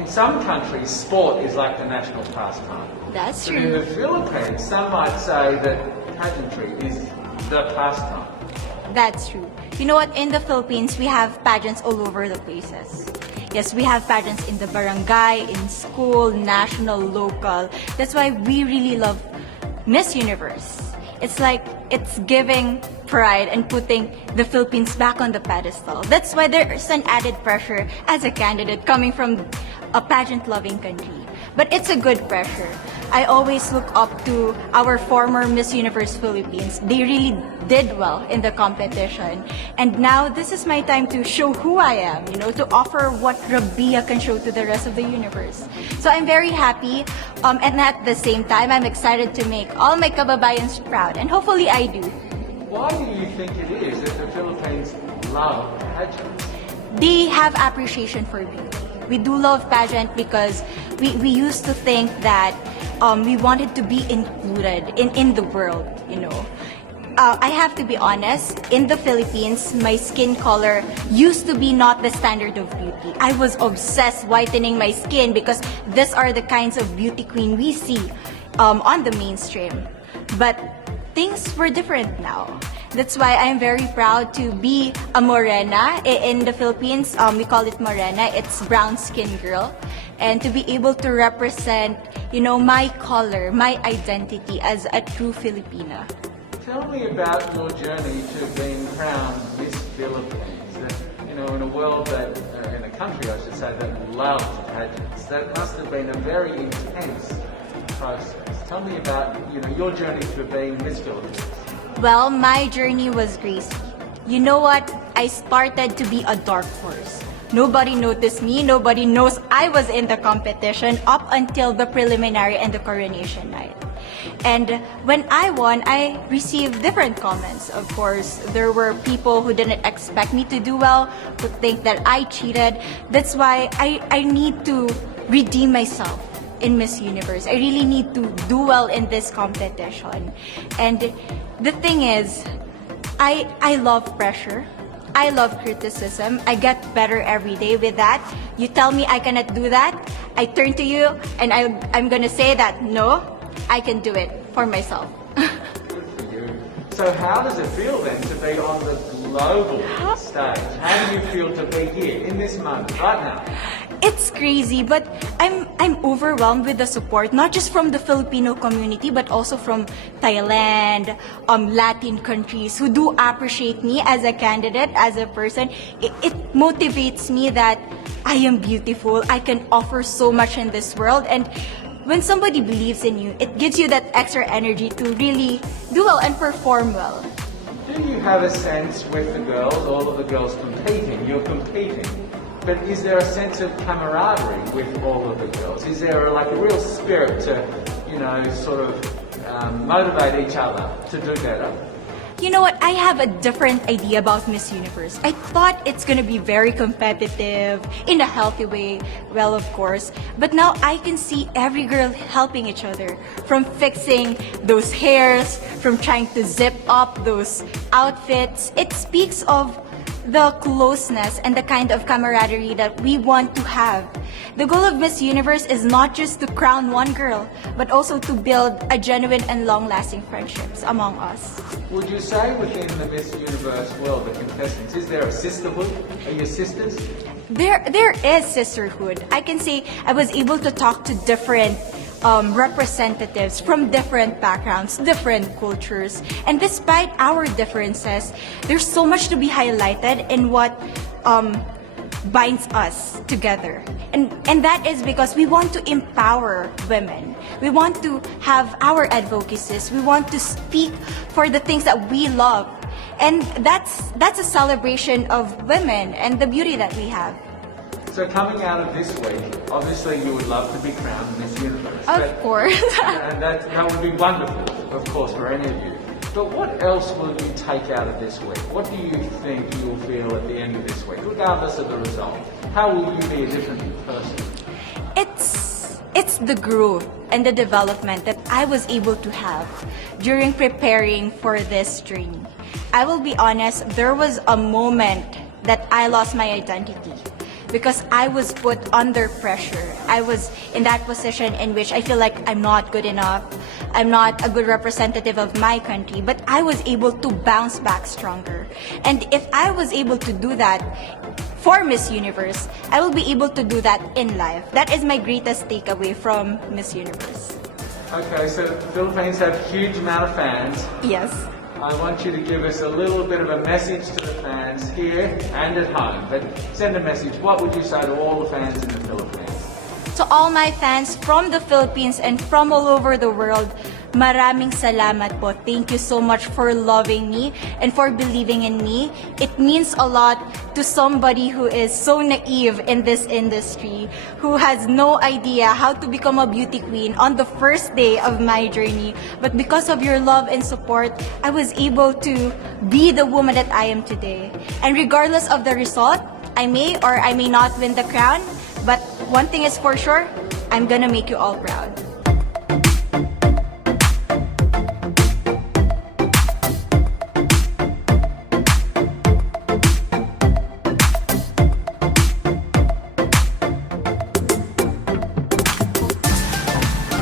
in some countries, sport is like the national pastime. That's But in true. the Philippines, some might say that pageantry is the pastime. That's true. You know what? In the Philippines, we have pageants all over the places. Yes, we have pageants in the barangay, in school, national, local. That's why we really love Miss Universe. It's like it's giving pride and putting the Philippines back on the pedestal. That's why there's an added pressure as a candidate coming from a pageant-loving country. But it's a good pressure. I always look up to our former Miss Universe Philippines. They really did well in the competition. And now this is my time to show who I am, to offer what Rabiya can show to the rest of the universe. So I'm very happy, and at the same time, I'm excited to make all my kababayans proud, and hopefully I do. Why do you think it is that the Philippines love pageants? They have appreciation for beauty. We do love pageant because we used to think that we wanted to be included in the world, I have to be honest, in the Philippines, my skin color used to be not the standard of beauty. I was obsessed whitening my skin because these are the kinds of beauty queen we see on the mainstream. But things were different now. That's why I'm very proud to be a morena. In the Philippines, we call it morena. It's brown skin girl. And to be able to represent, my color, my identity as a true Filipina. Tell me about your journey to being crowned Miss Philippines. In a world that, in a country I should say, that loves pageants. That must have been a very intense process. Tell me about, your journey to being Miss Philippines. Well, my journey was crazy. You know what? I started to be a dark horse. Nobody noticed me. Nobody knows I was in the competition up until the preliminary and the coronation night. And when I won, I received different comments. Of course, there were people who didn't expect me to do well, who think that I cheated. That's why I need to redeem myself in Miss Universe. I really need to do well in this competition. And the thing is, I love pressure. I love criticism. I get better every day with that. You tell me I cannot do that, I turn to you and I'm gonna say that, no, I can do it for myself. Good for you. So how does it feel then to be on the global stage? How do you feel to be here in this moment, right now? It's crazy, but I'm overwhelmed with the support, not just from the Filipino community, but also from Thailand, Latin countries who do appreciate me as a candidate, as a person. It motivates me that I am beautiful, I can offer so much in this world, and when somebody believes in you, it gives you that extra energy to really do well and perform well. Do you have a sense with the girls, all of the girls competing, you're competing, but is there a sense of camaraderie with all of the girls? Is there a real spirit to, sort of motivate each other to do better? You know what? I have a different idea about Miss Universe. I thought it's gonna be very competitive, in a healthy way, well, of course. But now I can see every girl helping each other. From fixing those hairs, from trying to zip up those outfits. It speaks of the closeness and the kind of camaraderie that we want to have. The goal of Miss Universe is not just to crown one girl, but also to build a genuine and long-lasting friendships among us. Would you say within the Miss Universe world, the contestants, is there a sisterhood? Are you sisters? There is sisterhood. I can say I was able to talk to different representatives from different backgrounds, different cultures. And despite our differences, there's so much to be highlighted in what binds us together. And that is because we want to empower women. We want to have our advocacies. We want to speak for the things that we love. And that's a celebration of women and the beauty that we have. So coming out of this week, obviously you would love to be crowned Miss Universe. Of course. And that would be wonderful, of course, for any of you. But what else will you take out of this week? What do you think you'll feel at the end of this week, regardless of the result? How will you be a different person? It's the growth and the development that I was able to have during preparing for this journey. I will be honest, there was a moment that I lost my identity. because I was put under pressure. I was in that position in which I feel like I'm not good enough. I'm not a good representative of my country, but I was able to bounce back stronger. And if I was able to do that for Miss Universe, I will be able to do that in life. That is my greatest takeaway from Miss Universe. Okay, so the Philippines have a huge amount of fans. Yes. I want you to give us a little bit of a message to the fans here and at home. But send a message. What would you say to all the fans in the Philippines? To all my fans from the Philippines and from all over the world, maraming salamat po. Thank you so much for loving me and for believing in me. It means a lot to somebody who is so naive in this industry, who has no idea how to become a beauty queen on the first day of my journey. But because of your love and support, I was able to be the woman that I am today. And regardless of the result, I may or I may not win the crown, but one thing is for sure, I'm gonna make you all proud.